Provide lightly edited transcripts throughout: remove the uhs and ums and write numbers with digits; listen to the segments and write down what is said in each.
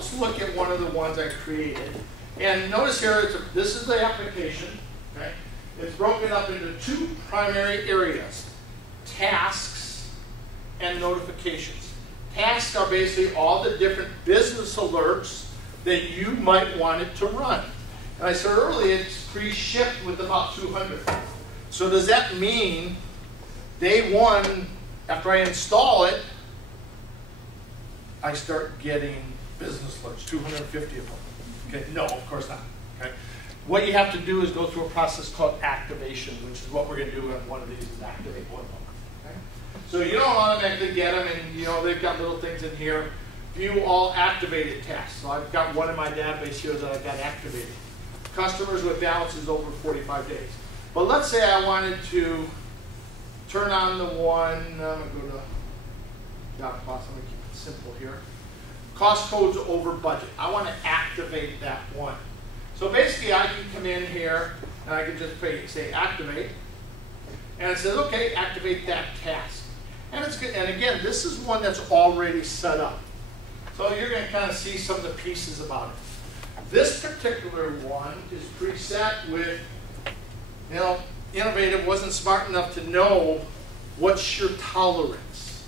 let's look at one of the ones I created. And notice here, this is the application. Okay? It's broken up into two primary areas, tasks and notifications. Tasks are basically all the different business alerts that you might want it to run. And I said earlier, it's pre-shipped with about 200. So does that mean day one, after I install it, I start getting business alerts, 250 of them? Okay, no, of course not. Okay, what you have to do is go through a process called activation, which is what we're going to do on one of these, is activate one of them. Okay? So you don't automatically get them, and you know they've got little things in here. View all activated tasks. So I've got one in my database here that I've got activated. Customers with balances over 45 days. But let's say I wanted to turn on the one, I'm going to go to dot cost, I'm going to keep it simple here. Cost codes over budget. I want to activate that one. So basically I can come in here and I can just say activate. And it says, okay, activate that task. And it's good. And again, this is one that's already set up. So you're going to kind of see some of the pieces about it. This particular one is preset with, you know, Innovative wasn't smart enough to know what's your tolerance.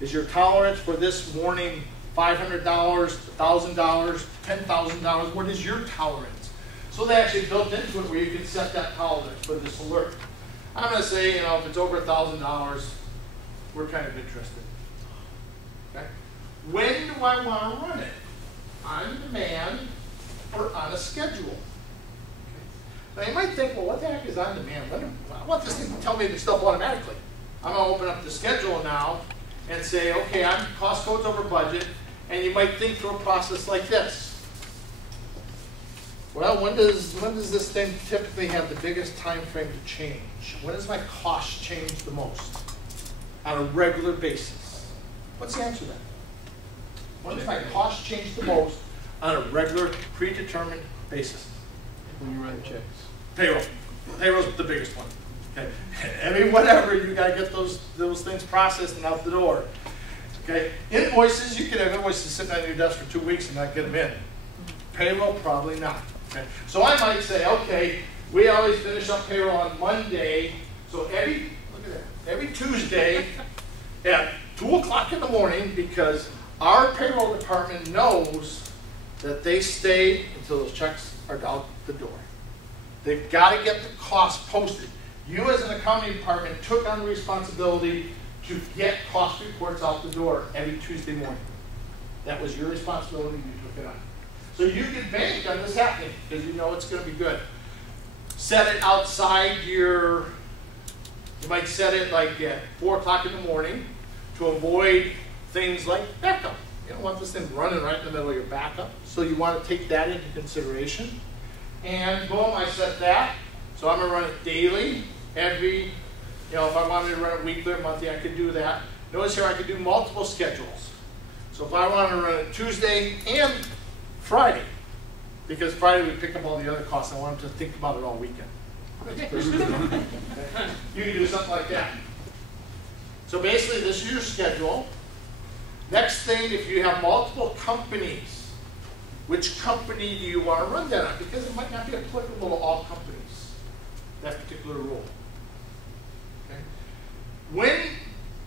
Is your tolerance for this morning $500, $1,000, $10,000? What is your tolerance? So they actually built into it where you can set that tolerance for this alert. I'm going to say, you know, if it's over $1,000, we're kind of interested. Okay? When do I want to run it? On demand or on a schedule? Okay. Now you might think, well, what the heck is on demand? I want this thing to tell me the stuff automatically. I'm going to open up the schedule now and say, okay, I'm cost codes over budget, and you might think through a process like this. Well, when does this thing typically have the biggest time frame to change? When does my cost change the most? On a regular basis. What's the answer to that? When does my cost change the most on a regular, predetermined basis? When you run checks. Payroll. Payroll's the biggest one. Okay. I mean, whatever, you got to get those things processed and out the door. Okay. Invoices, you could have invoices sitting on your desk for 2 weeks and not get them in. Payroll, probably not. Okay. So I might say, okay, we always finish up payroll on Monday, so look at that, every Tuesday at 2 o'clock in the morning, because our payroll department knows that they stay until those checks are out the door. They've got to get the cost posted. You as an accounting department took on the responsibility to get cost reports out the door every Tuesday morning. That was your responsibility, you took it on. So you can bank on this happening because you know it's going to be good. Set it outside you might set it like at 4 o'clock in the morning to avoid things like backup. You don't want this thing running right in the middle of your backup, so you want to take that into consideration. And boom, I set that. So I'm going to run it daily, every, you know, if I wanted to run it weekly or monthly, I could do that. Notice here I could do multiple schedules. So if I wanted to run it Tuesday and Friday, because Friday we pick up all the other costs, I wanted to think about it all weekend. You can do something like that. So basically this is your schedule. Next thing, if you have multiple companies, which company do you want to run that on? Because it might not be applicable to all companies, that particular rule. Okay?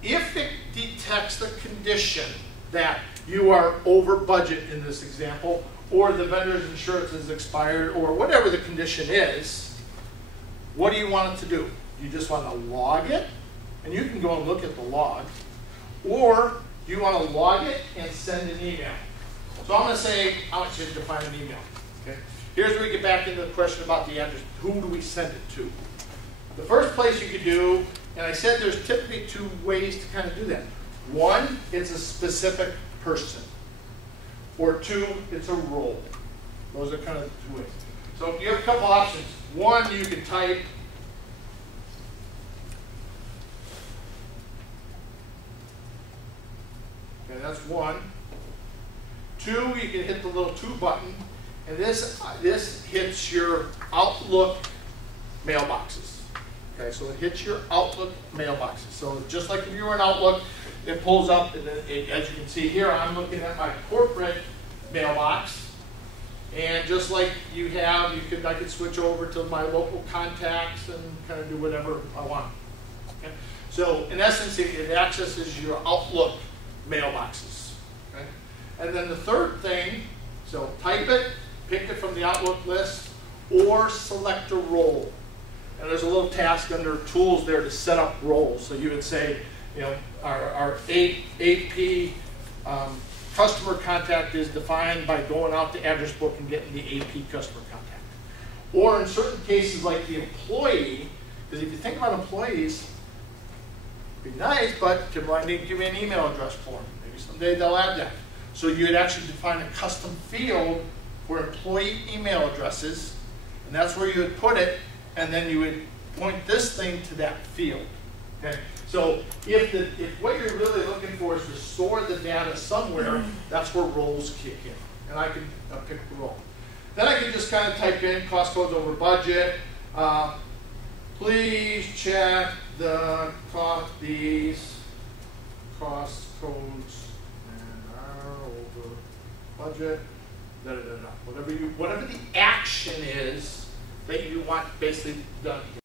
If it detects the condition that you are over budget in this example, or the vendor's insurance is expired, or whatever the condition is, what do you want it to do? You just want to log it, and you can go and look at the log, or you want to log it and send an email. So I'm going to say, I want you to define an email. Okay? Here's where we get back into the question about the address. Who do we send it to? The first place you could do, and I said there's typically 2 ways to kind of do that. 1, it's a specific person. Or 2, it's a role. Those are kind of the 2 ways. So you have a couple options. 1, you can type okay, that's 1. 2, you can hit the little 2 button, and this hits your Outlook mailboxes. Okay, so it hits your Outlook mailboxes. So just like if you were in Outlook, it pulls up, and then as you can see here, I'm looking at my corporate mailbox. And just like you have, I could switch over to my local contacts and kind of do whatever I want. Okay? So in essence, it accesses your Outlook mailboxes. Okay? And then the third thing, so type it, pick it from the Outlook list, or select a role. And there's a little task under tools there to set up roles. So you would say, you know, our AP customer contact is defined by going out the address book and getting the AP customer contact. Or in certain cases like the employee, because if you think about employees, it'd be nice, but Timberline didn't give me an email address for them. Maybe someday they'll add that. So you'd actually define a custom field for employee email addresses, and that's where you would put it, and then you would point this thing to that field. Okay? So if what you're really looking for is to store the data somewhere, that's where roles kick in. And I can pick the role. Then I can just kind of type in cost codes over budget. Please check these cost codes and are over budget. Da, da, da, da. Whatever the action is that you want basically done here.